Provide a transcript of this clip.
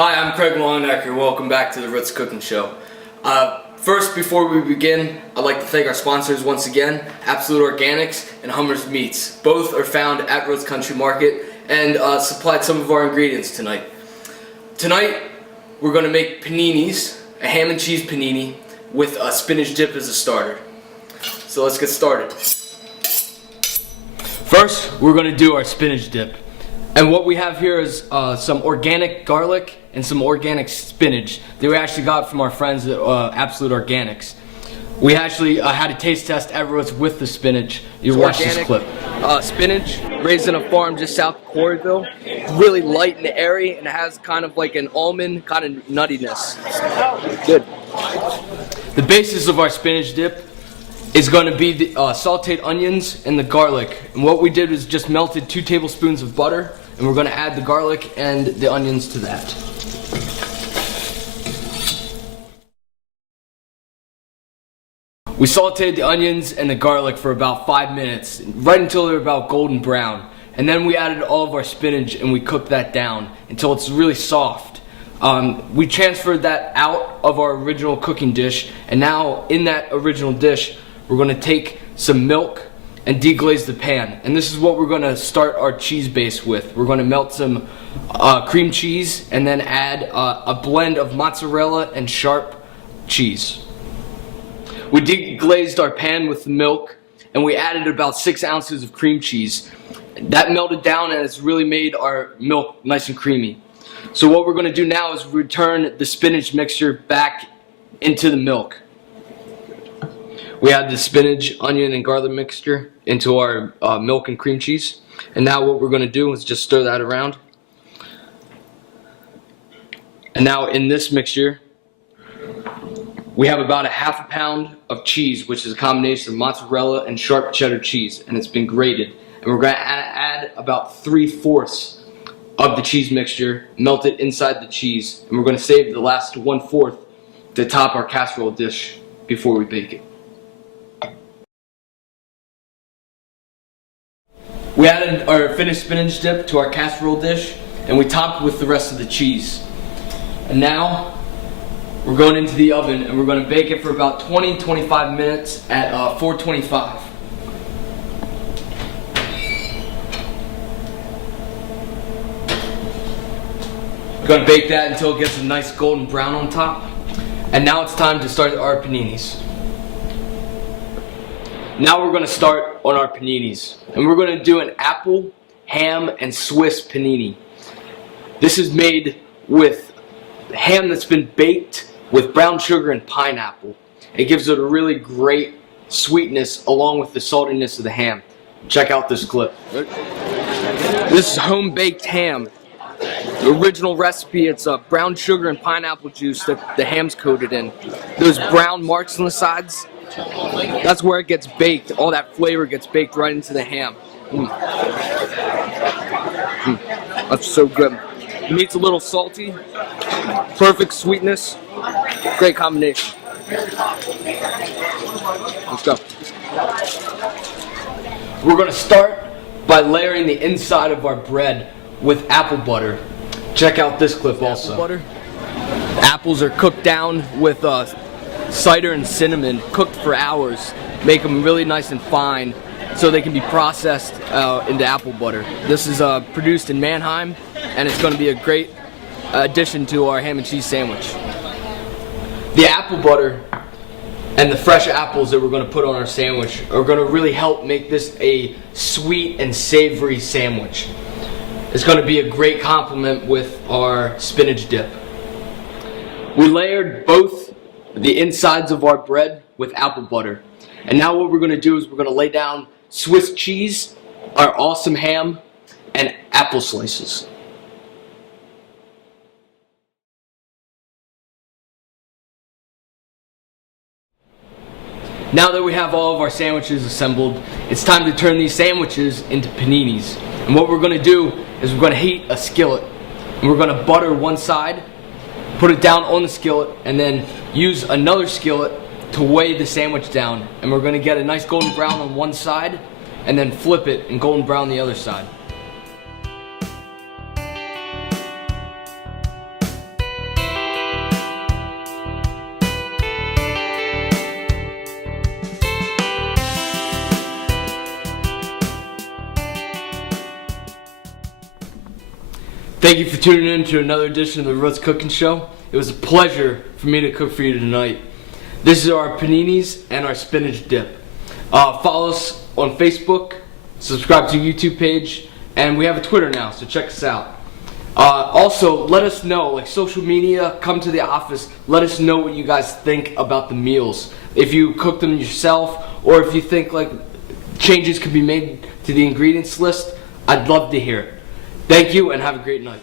Hi, I'm Craig Longnecker. Welcome back to the Roots Cooking Show. First, before we begin, I'd like to thank our sponsors once again, Absolute Organics and Hummer's Meats. Both are found at Roots Country Market and supplied some of our ingredients tonight. Tonight, we're going to make paninis, a ham and cheese panini with a spinach dip as a starter. So let's get started. First, we're going to do our spinach dip. And what we have here is some organic garlic and some organic spinach that we actually got from our friends at Absolute Organics. We actually had a taste test at Roots with the spinach. You watch this clip. Spinach raised in a farm just south of Coreyville. It's really light and airy and it has kind of like an almond kind of nuttiness. Good. The basis of our spinach dip is going to be the sauteed onions and the garlic. And what we did was just melted 2 tablespoons of butter, and we're going to add the garlic and the onions to that. We sauteed the onions and the garlic for about 5 minutes, right until they're about golden brown. And then we added all of our spinach and we cooked that down until it's really soft. We transferred that out of our original cooking dish, and now in that original dish, we're going to take some milk and deglaze the pan. And this is what we're going to start our cheese base with. We're going to melt some cream cheese and then add a blend of mozzarella and sharp cheese. We deglazed our pan with the milk and we added about 6 ounces of cream cheese. That melted down and it's really made our milk nice and creamy. So what we're going to do now is return the spinach mixture back into the milk. We add the spinach, onion, and garlic mixture into our milk and cream cheese. And now what we're going to do is just stir that around. And now in this mixture, we have about a half a pound of cheese, which is a combination of mozzarella and sharp cheddar cheese, and it's been grated. And we're going to add about 3/4 of the cheese mixture, melt it inside the cheese, and we're going to save the last 1/4 to top our casserole dish before we bake it. We added our finished spinach dip to our casserole dish and we topped with the rest of the cheese. And now we're going into the oven and we're going to bake it for about 20-25 minutes at 425. We're going to bake that until it gets a nice golden brown on top. And now it's time to start our paninis. Now we're going to start on our paninis, and we're going to do an apple, ham, and Swiss panini. This is made with ham that's been baked with brown sugar and pineapple. It gives it a really great sweetness along with the saltiness of the ham. Check out this clip. This is home-baked ham. The original recipe, it's brown sugar and pineapple juice that the ham's coated in. Those brown marks on the sides, that's where it gets baked. All that flavor gets baked right into the ham. That's so good. The meat's a little salty. Perfect sweetness. Great combination. Let's go. We're going to start by layering the inside of our bread with apple butter. Check out this clip also. Apple butter. Apples are cooked down with cider and cinnamon, cooked for hours. Make them really nice and fine so they can be processed into apple butter. This is produced in Mannheim, and it's going to be a great addition to our ham and cheese sandwich. The apple butter and the fresh apples that we're going to put on our sandwich are going to really help make this a sweet and savory sandwich. It's going to be a great complement with our spinach dip. We layered both the insides of our bread with apple butter. And now what we're going to do is we're going to lay down Swiss cheese, our awesome ham, and apple slices. Now that we have all of our sandwiches assembled, it's time to turn these sandwiches into paninis. And what we're going to do is we're going to heat a skillet. And we're going to butter one side, put it down on the skillet, and then use another skillet to weigh the sandwich down. And we're going to get a nice golden brown on one side, and then flip it and golden brown the other side. Thank you for tuning in to another edition of the Ruts Cooking Show. It was a pleasure for me to cook for you tonight. This is our paninis and our spinach dip. Follow us on Facebook, subscribe to our YouTube page, and we have a Twitter now, so check us out. Also, let us know, like social media, come to the office, let us know what you guys think about the meals. If you cook them yourself, or if you think like changes could be made to the ingredients list, I'd love to hear it. Thank you and have a great night.